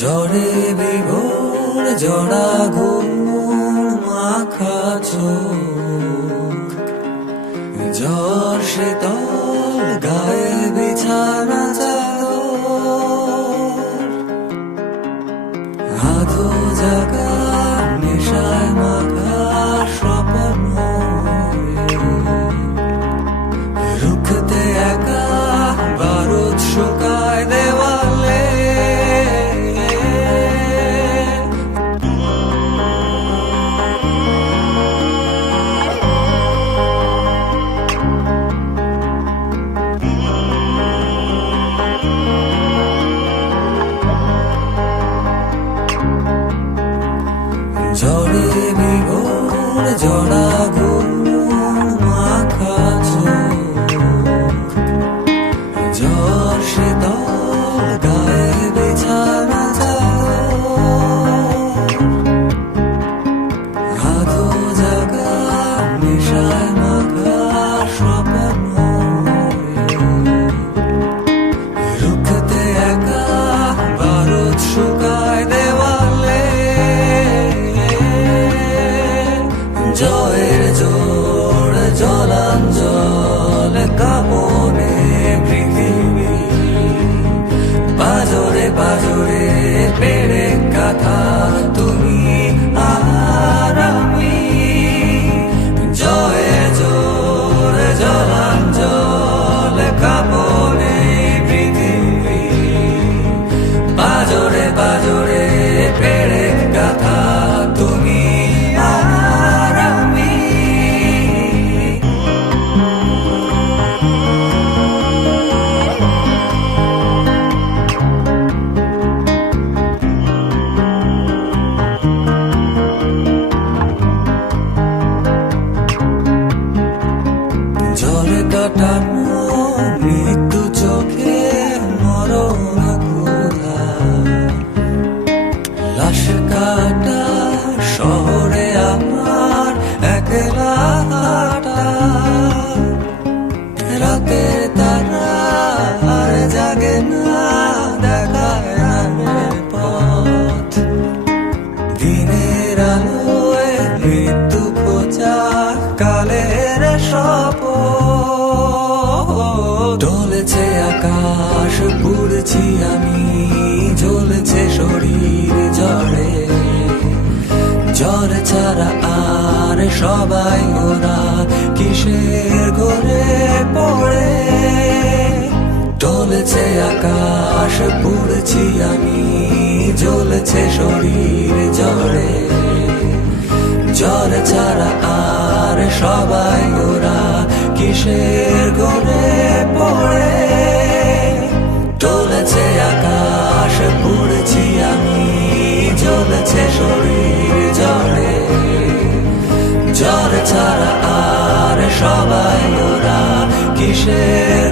ঝড়ে বিভোর জড়া ঘুম মাখা চোখ, ঝড় শীতল গায়ে বিছানা চাদর, আধো জাগা নেশায় মাখা স্বপ্ন, রুখতে একা বারুদ শুকায় দেওয়ালে। ঝড়ে বিভোর জড়া ঘুম মাখা চোখ, ঝড় শীতল গায়ে বিছানা চাদর, আধো জাগা নেশায় মাখা স্বপ্ন, রুখতে একা বারুদ শুকায় দেওয়ালে। জয়ের জোড় জলাঞ্জল কামনে পৃথিবী, পাজরে পাজরে পেড়ে কাঁথা তুমি আর আমি। জয়ের জোড় জলাঞ্জল কামনে পৃথিবী, পাজরে পাজরে পেড়ে কাঁথা তুমি আর আমি। ঝড়ে কাটানো মৃত্যু চোখে মরণ ক্ষুধা, লাশ কাটা শহরে আমার একলা হাঁটা। রাতের তারা আর জাগে না, দেখায় রানের পথ, দিনের আলোয় মৃত্যু খোঁজা কালের শপথ। ডলেছে আকাশ পুড়ছি আমি, জ্বলছে শরীর ঝড়ে, ঝড় ছাড়া আর সবাই ওরা কিসের ঘরে পড়ে। ডলেছে আকাশ পুড়ছি আমি, জ্বলছে শরীর ঝড়ে, ঝড় ছাড়া আর সবাই ওরা কিসের ঘরে পড়ে। ডলেছে আকাশ পুড়ছি আমি, জ্বলছে শরীর ঝড়ে, ঝড় ছাড়া আর সবাই ওরা কিসের